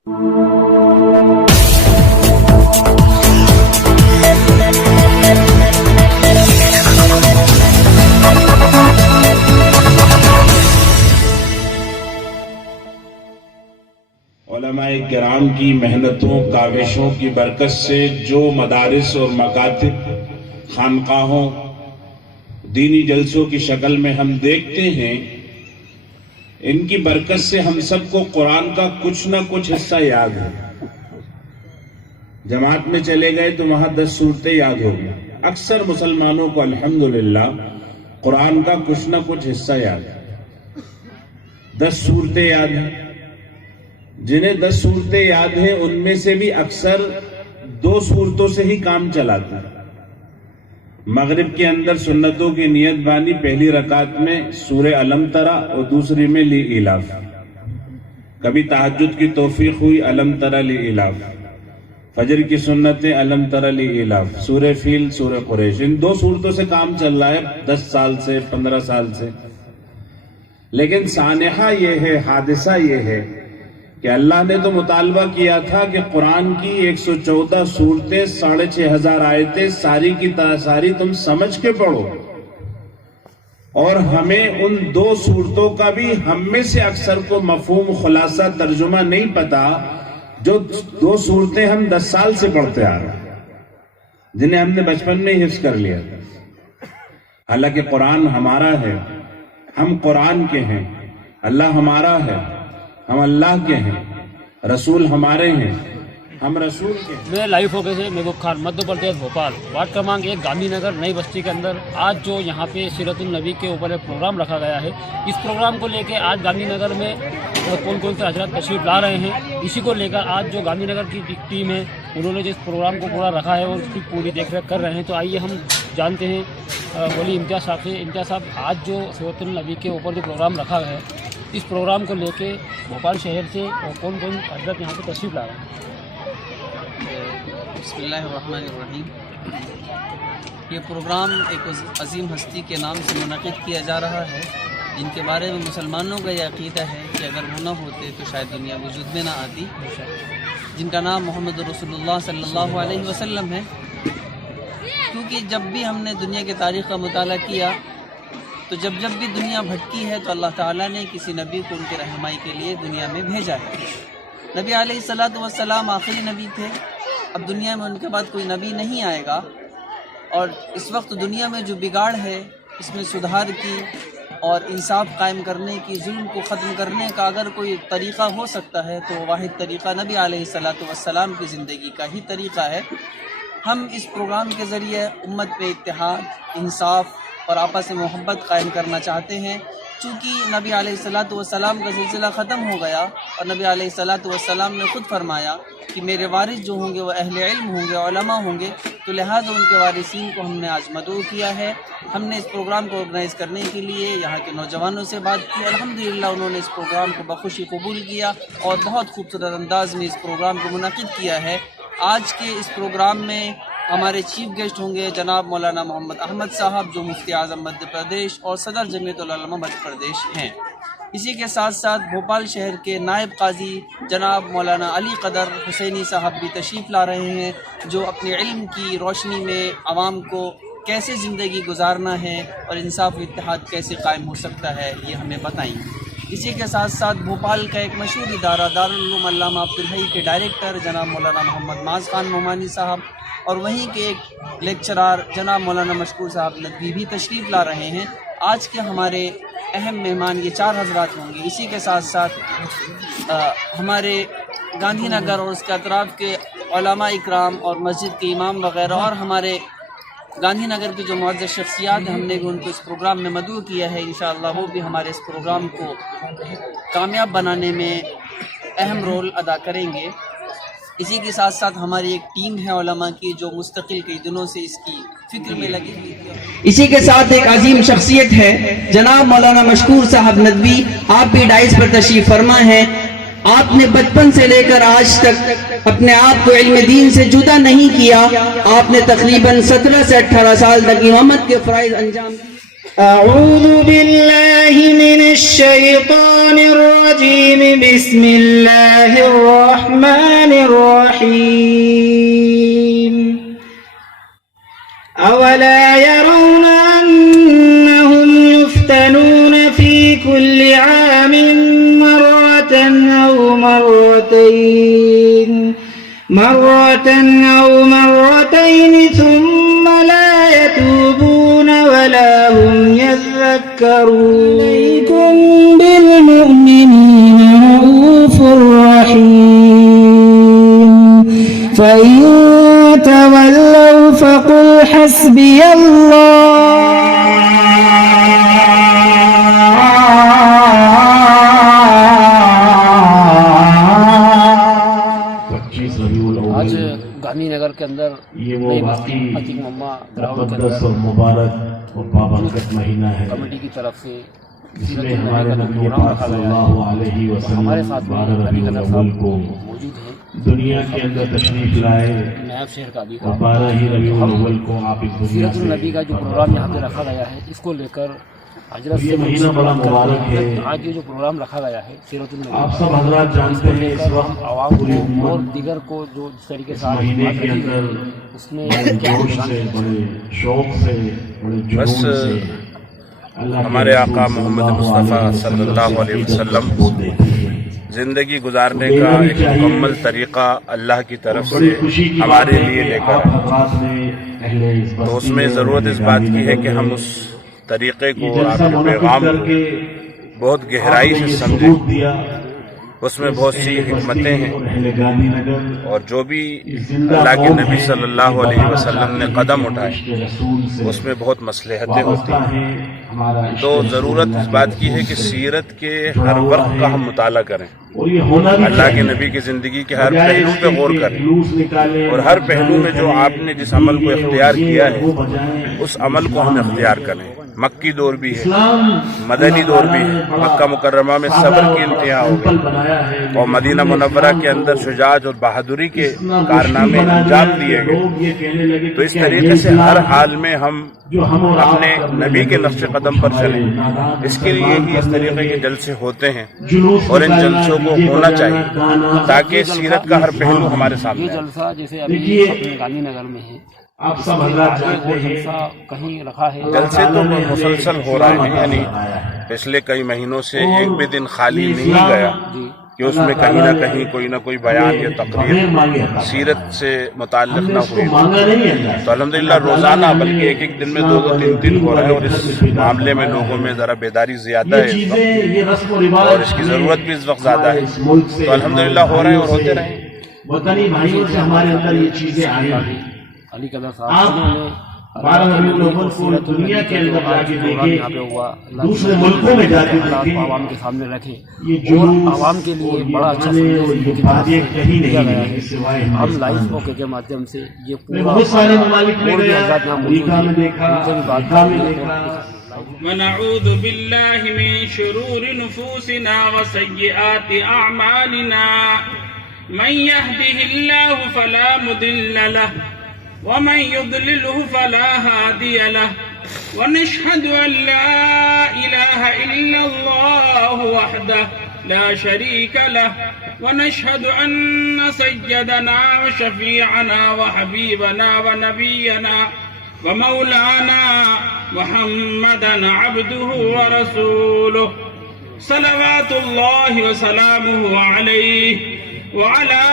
علماء کرام کی محنتوں کاوشوں کی برکت سے جو مدارس اور مکاتب خانقاہوں دینی جلسوں کی شکل میں ہم دیکھتے ہیں، ان کی برکت سے ہم سب کو قرآن کا کچھ نہ کچھ حصہ یاد ہے۔ جماعت میں چلے گئے تو وہاں 10 صورتیں یاد ہو گئی۔ اکثر مسلمانوں کو الحمدللہ قرآن کا کچھ نہ کچھ حصہ یاد ہے، 10 صورتیں یاد ہیں۔ جنہیں 10 صورتیں یاد ہیں ان میں سے بھی اکثر 2 صورتوں سے ہی کام چلاتے ہیں۔ مغرب کے اندر سنتوں کی نیت بانی، پہلی رکعت میں سورہ علم ترا اور دوسری میں لی الاف۔ کبھی تہجد کی توفیق ہوئی علم ترا لی الاف، فجر کی سنتیں علم ترا لی الاف، سورہ فیل، سورہ قریش۔ ان 2 صورتوں سے کام چل رہا ہے 10 سال سے، 15 سال سے۔ لیکن سانحہ یہ ہے، حادثہ یہ ہے کہ اللہ نے تو مطالبہ کیا تھا کہ قرآن کی 114 صورتیں، 6500 آیتیں ساری کی ساری تم سمجھ کے پڑھو، اور ہمیں ان 2 صورتوں کا بھی ہم میں سے اکثر کو مفہوم، خلاصہ، ترجمہ نہیں پتا، جو 2 صورتیں ہم 10 سال سے پڑھتے آ رہے ہیں، جنہیں ہم نے بچپن میں ہی حفظ کر لیا۔ حالانکہ قرآن ہمارا ہے، ہم قرآن کے ہیں، اللہ ہمارا ہے، ہم اللہ کے ہیں، رسول ہمارے ہیں، ہم رسول کے ہیں۔ میں لائیو فوکس سے محبوب خان، مدھیہ پردیش، بھوپال، وارڈ کرمانک 1، گاندھی نگر، نئی بستی کے اندر آج جو یہاں پہ سیرت النبی کے اوپر ایک پروگرام رکھا گیا ہے، اس پروگرام کو لے کے آج گاندھی نگر میں کون سے حضرات تشریف لا رہے ہیں، اسی کو لے کر آج جو گاندھی نگر کی ٹیم ہے انہوں نے جس پروگرام کو پورا رکھا ہے اور اس کی پوری دیکھ ریکھ کر رہے ہیں۔ تو آئیے ہم جانتے ہیں ولی امتیاز صاحب سے۔ امتیاز صاحب، آج جو سیرت النبی کے اوپر جو پروگرام رکھا گیا ہے، اس پروگرام کو لے کے بھوپال شہر سے کون حضرت یہاں پہ تشریف لا رہے ہیں؟ بسم اللہ الرحمن الرحیم۔ یہ پروگرام ایک عظیم ہستی کے نام سے منعقد کیا جا رہا ہے، جن کے بارے میں مسلمانوں کا یہ عقیدہ ہے کہ اگر وہ نہ ہوتے تو شاید دنیا وجود میں نہ آتی، جن کا نام محمد رسول اللہ صلی اللہ علیہ وسلم ہے۔ کیونکہ جب بھی ہم نے دنیا کی تاریخ کا مطالعہ کیا تو جب بھی دنیا بھٹکی ہے تو اللہ تعالیٰ نے کسی نبی کو ان کی رہنمائی کے لیے دنیا میں بھیجا ہے۔ نبی علیہ الصلوۃ والسلام آخری نبی تھے، اب دنیا میں ان کے بعد کوئی نبی نہیں آئے گا، اور اس وقت دنیا میں جو بگاڑ ہے اس میں سدھار کی اور انصاف قائم کرنے کی، ظلم کو ختم کرنے کا اگر کوئی طریقہ ہو سکتا ہے تو واحد طریقہ نبی علیہ الصلوۃ والسلام کی زندگی کا ہی طریقہ ہے۔ ہم اس پروگرام کے ذریعے امت پہ اتحاد، انصاف اور آپس میں محبت قائم کرنا چاہتے ہیں۔ چونکہ نبی علیہ الصلوۃ والسلام کا سلسلہ ختم ہو گیا اور نبی علیہ الصلوۃ والسلام نے خود فرمایا کہ میرے وارث جو ہوں گے وہ اہل علم ہوں گے، علماء ہوں گے، تو لہٰذا ان کے وارثین کو ہم نے آج مدعو کیا ہے۔ ہم نے اس پروگرام کو آرگنائز کرنے کے لیے یہاں کے نوجوانوں سے بات کی، الحمدللہ انہوں نے اس پروگرام کو بخوشی قبول کیا اور بہت خوبصورت انداز میں اس پروگرام کو منعقد کیا ہے۔ آج کے اس پروگرام میں ہمارے چیف گیسٹ ہوں گے جناب مولانا محمد احمد صاحب، جو مفتی اعظم مدھیہ پردیش اور صدر جمعیت العلماء مدھیہ پردیش ہیں۔ اسی کے ساتھ ساتھ بھوپال شہر کے نائب قاضی جناب مولانا علی قدر حسینی صاحب بھی تشریف لا رہے ہیں، جو اپنے علم کی روشنی میں عوام کو کیسے زندگی گزارنا ہے اور انصاف و اتحاد کیسے قائم ہو سکتا ہے یہ ہمیں بتائیں گے۔ اسی کے ساتھ ساتھ بھوپال کا ایک مشہور ادارہ دارالعلوم علامہ عبدالحی کے ڈائریکٹر جناب مولانا محمد معاذ خان نعمانی صاحب اور وہیں کے ایک لیکچرار جناب مولانا مشکور صاحب ندوی بھی تشریف لا رہے ہیں۔ آج کے ہمارے اہم مہمان یہ 4 حضرات ہوں گے۔ اسی کے ساتھ ساتھ ہمارے گاندھی نگر اور اس کے اطراف کے علماء اکرام اور مسجد کے امام وغیرہ اور ہمارے گاندھی نگر کی جو معزز شخصیات ہیں، ہم نے بھی ان کو اس پروگرام میں مدعو کیا ہے۔ انشاءاللہ وہ بھی ہمارے اس پروگرام کو کامیاب بنانے میں اہم رول ادا کریں گے۔ اسی کے ساتھ ساتھ ہماری ایک ٹیم ہے علماء کی جو مستقل کئی دنوں سے اس کی فکر میں لگی ہوئی ہے۔ اسی کے ساتھ ایک عظیم شخصیت ہے جناب مولانا مشکور صاحب ندوی، آپ بھی ڈائز پر تشریف فرما ہیں۔ آپ نے بچپن سے لے کر آج تک اپنے آپ کو علم دین سے جدا نہیں کیا، آپ نے تقریباً 17 سے 18 سال تک امامت کے فرائض انجام دیے۔ أعوذ بالله من الشيطان الرجيم. بسم الله الرحمن الرحيم. أولا يرون أنهم يفتنون في كل عام مرة أو مرتين ثم لا يتوبون ولا هم يذكرون. عليكم بالمؤمنين رؤوف رحيم. فإن تولوا فقل حسبي آج گاندھی نگر کے اندر یہ وہ واقعی عتیق مما گراؤنڈ کے مقدس اندر اور مبارک اور بابرکت مہینہ ہے کمیٹی کی طرف سے جس میں ہمارے نبی پاک صلی اللہ علیہ ہمارے وسلم ساتھ 12 ربیع الاول کو موجود ہیں دنیا کے اندر تشریف لائے نیب شہر کا بھی اور 12 ہی ربیع الاول کو آپ اس دنیا سیرت سے النبی کا جو پروگرام یہاں پہ رکھا گیا ہے اس کو لے کر حضرت یہ سے مہینہ بڑا مبارک ہے. آج یہ جو پروگرام رکھا گیا ہے سیرت النبی آپ سب حضرات جانتے ہیں اس وقت عوام پوری کو امت اور دیگر کو جو جس طریقے سے اس مہینے کے اندر اس میں بڑے جوش سے بڑے شوق سے بڑے جنون سے اللہ کے ہمارے رسول آقا محمد مصطفیٰ صلی اللہ علیہ وسلم کو دیکھتے ہیں. زندگی گزارنے کا ایک مکمل طریقہ اللہ کی طرف سے ہمارے لیے لے کر تو اس میں ضرورت اس بات کی ہے کہ ہم اس طریقے کو اور آپ کے پیغام کو بہت گہرائی سے سمجھیں. اس میں بہت سی حکمتیں ہیں اور جو بھی اللہ کے نبی صلی اللہ علیہ وسلم نے قدم اٹھائے اس میں بہت مصلحتیں ہوتی ہیں. تو ضرورت اس بات کی ہے کہ سیرت کے ہر وقت کا ہم مطالعہ کریں, اللہ کے نبی کی زندگی کے ہر پہلو پہ غور کریں اور ہر پہلو میں جو آپ نے جس عمل کو اختیار کیا ہے اس عمل کو ہم اختیار کریں. مکی دور بھی ہے, مدنی دور بھی ہے. مکہ مکرمہ میں صبر کی انتہا ہو گئی اور مدینہ منورہ کے اندر شجاعت اور بہادری کے کارنامے انجام دیے گئے. تو اس طریقے سے ہر حال میں ہم اپنے نبی کے نقش قدم پر چلیں. اس کے لیے ہی اس طریقے کے جلسے ہوتے ہیں اور ان جلسوں کو ہونا چاہیے تاکہ سیرت کا ہر پہلو ہمارے سامنے یہ آئے. جلسہ جیسے ابھی اپنے گاندھی نگر میں ہے, آپ سب حضرات جانتے ہیں جلسہ کہیں رکھا ہے جلسے تو مسلسل ہو رہے ہیں, یعنی پچھلے کئی مہینوں سے ایک بھی دن خالی نہیں گیا کہ اس میں کہیں نہ کہیں کوئی نہ کوئی بیان یا تقریر سیرت سے متعلق نہ ہوئی. تو الحمدللہ روزانہ بلکہ ایک ایک دن میں 2-3 ہو رہے ہیں اور اس معاملے میں لوگوں میں ذرا بیداری زیادہ ہے اور اس کی ضرورت بھی اس وقت زیادہ ہے. تو الحمدللہ ہو رہے ہیں اور ہوتے رہیں. وطنی بھائیوں سے ہمارے اندر یہ چیزیں آئی ہیں. علی قدر صاحب آپ 12 ربیع الاول کو دنیا کے اندر جا کے دیکھیں, دوسرے ملکوں میں جا کے دیکھیں, عوام کے سامنے رکھے یہ اور جلوس عوام کے لیے بڑا اچھا یہ باتیں کہیں نہیں ملیں سوائے ہم لائیو موقع کے مادھیم سے یہ میں بہت سارے ممالک میں گیا, امریکہ میں دیکھا, افریقہ میں دیکھا. ونعوذ بالله من شرور نفوسنا وسيئات أعمالنا من يهده الله فلا مضل له ومن يضلله فلا هادي له ونشهد أن لا إله إلا الله وحده لا شريك له ونشهد أن سيدنا وشفيعنا وحبيبنا ونبينا ومولانا محمدا عبده ورسوله صلوات الله وسلامه عليه وعلى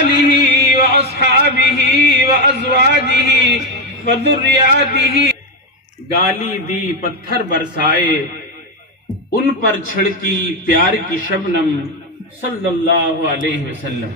آله وأصحابه وأزواجه وذرياته. گالی دی پتھر برسائے ان پر چھڑکی پیار کی شبنم صلی اللہ علیہ وسلم.